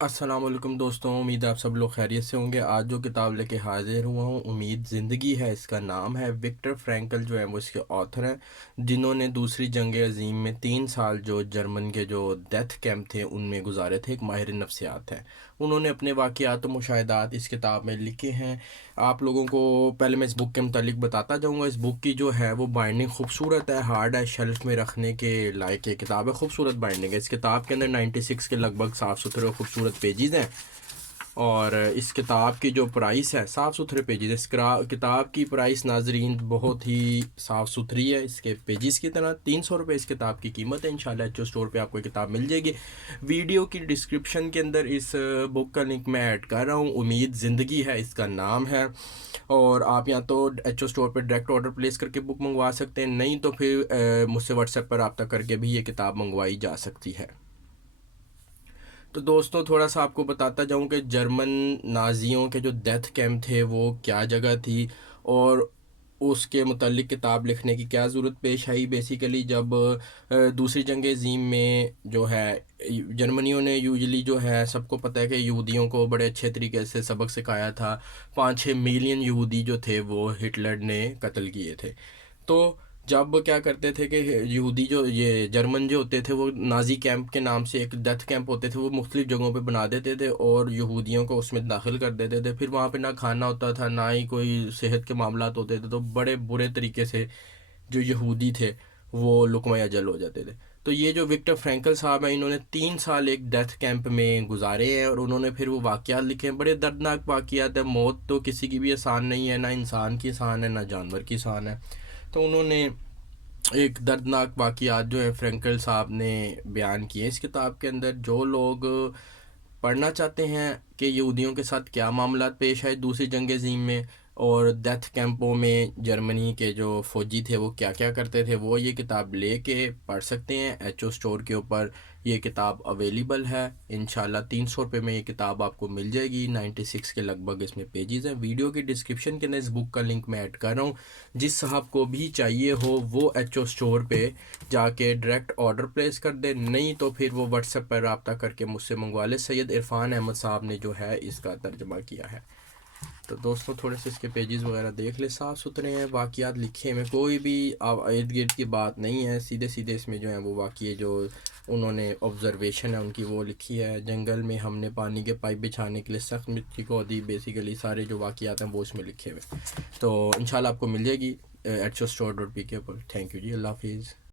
السلام علیکم دوستوں، امید ہے آپ سب لوگ خیریت سے ہوں گے۔ آج جو کتاب لے کے حاضر ہوا ہوں، امید زندگی ہے اس کا نام ہے۔ وکٹر فرینکل جو ہے وہ اس کے آتھر ہیں، جنہوں نے دوسری جنگ عظیم میں 3 سال جو جرمن کے جو ڈیتھ کیمپ تھے ان میں گزارے تھے۔ ایک ماہر نفسیات ہیں، انہوں نے اپنے واقعات و مشاہدات اس کتاب میں لکھے ہیں۔ آپ لوگوں کو پہلے میں اس بک کے متعلق بتاتا جاؤں گا۔ اس بک کی جو ہے وہ بائنڈنگ خوبصورت ہے، ہارڈ ہے، شیلف میں رکھنے کے لائق یہ کتاب ہے۔ خوبصورت بائنڈنگ ہے۔ اس کتاب کے اندر 96 کے لگ بھگ صاف ستھرے خوبصورت پیجز ہیں، اور اس کتاب کی جو پرائس ہے، صاف ستھرے پیجز، اس کتاب کی پرائس ناظرین بہت ہی صاف ستھری ہے اس کے پیجز کی طرح۔ 300 روپے اس کتاب کی قیمت ہے۔ انشاءاللہ ایچ او اسٹور پہ آپ کو یہ کتاب مل جائے گی۔ ویڈیو کی ڈسکرپشن کے اندر اس بک کا لنک میں ایڈ کر رہا ہوں، امید زندگی ہے اس کا نام ہے، اور آپ یا تو ایچ او اسٹور پہ ڈائریکٹ آرڈر پلیس کر کے بک منگوا سکتے ہیں، نہیں تو پھر مجھ سے واٹس ایپ پر رابطہ کر کے بھی یہ کتاب منگوائی جا سکتی ہے۔ تو دوستوں، تھوڑا سا آپ کو بتاتا جاؤں کہ جرمن نازیوں کے جو ڈیتھ کیمپ تھے وہ کیا جگہ تھی، اور اس کے متعلق کتاب لکھنے کی کیا ضرورت پیش آئی۔ بیسیکلی جب دوسری جنگ عظیم میں جو ہے جرمنیوں نے یوزلی جو ہے، سب کو پتہ ہے کہ یہودیوں کو بڑے اچھے طریقے سے سبق سکھایا تھا۔ 5-6 ملین یہودی جو تھے وہ ہٹلر نے قتل کیے تھے۔ تو جب کیا کرتے تھے کہ یہودی جو یہ جرمن جو ہوتے تھے وہ نازی کیمپ کے نام سے ایک ڈیتھ کیمپ ہوتے تھے، وہ مختلف جگہوں پہ بنا دیتے تھے اور یہودیوں کو اس میں داخل کر دیتے تھے۔ پھر وہاں پہ نہ کھانا ہوتا تھا، نہ ہی کوئی صحت کے معاملات ہوتے تھے، تو بڑے برے طریقے سے جو یہودی تھے وہ لقمہ اجل ہو جاتے تھے۔ تو یہ جو وکٹر فرینکل صاحب ہیں، انہوں نے 3 سال ایک ڈیتھ کیمپ میں گزارے ہیں، اور انہوں نے پھر وہ واقعات لکھے ہیں۔ بڑے دردناک واقعات ہیں۔ موت تو کسی کی بھی آسان نہیں ہے، نہ انسان کی آسان ہے، نہ جانور کی آسان ہے۔ تو انہوں نے ایک دردناک واقعات جو ہے فرینکل صاحب نے بیان کیے اس کتاب کے اندر۔ جو لوگ پڑھنا چاہتے ہیں کہ یہودیوں کے ساتھ کیا معاملات پیش آئے دوسری جنگ عظیم میں، اور ڈیتھ کیمپوں میں جرمنی کے جو فوجی تھے وہ کیا کیا کرتے تھے، وہ یہ کتاب لے کے پڑھ سکتے ہیں۔ ایچ او اسٹور کے اوپر یہ کتاب اویلیبل ہے۔ انشاءاللہ 300 روپے میں یہ کتاب آپ کو مل جائے گی۔ 96 کے لگ بھگ اس میں پیجز ہیں۔ ویڈیو کی ڈسکرپشن کے اندر اس بک کا لنک میں ایڈ کر رہا ہوں۔ جس صاحب کو بھی چاہیے ہو وہ ایچ او اسٹور پہ جا کے ڈائریکٹ آرڈر پلیس کر دے، نہیں تو پھر وہ واٹس ایپ پر رابطہ کر کے مجھ سے منگوا لے۔ سید عرفان احمد صاحب نے جو ہے اس کا ترجمہ کیا ہے۔ تو دوستوں، تھوڑے سے اس کے پیجز وغیرہ دیکھ لیں، صاف ستھرے ہیں، واقعات لکھے میں کوئی بھی ارد گرد کی بات نہیں ہے، سیدھے سیدھے اس میں جو ہیں وہ واقعے جو انہوں نے آبزرویشن ہے ان کی وہ لکھی ہے۔ جنگل میں ہم نے پانی کے پائپ بچھانے کے لیے سخت مٹی کو دی، بیسیکلی سارے جو واقعات ہیں وہ اس میں لکھے ہوئے۔ تو انشاءاللہ آپ کو مل جائے گی H O store dot P K پر۔ تھینک یو جی، اللہ حافظ۔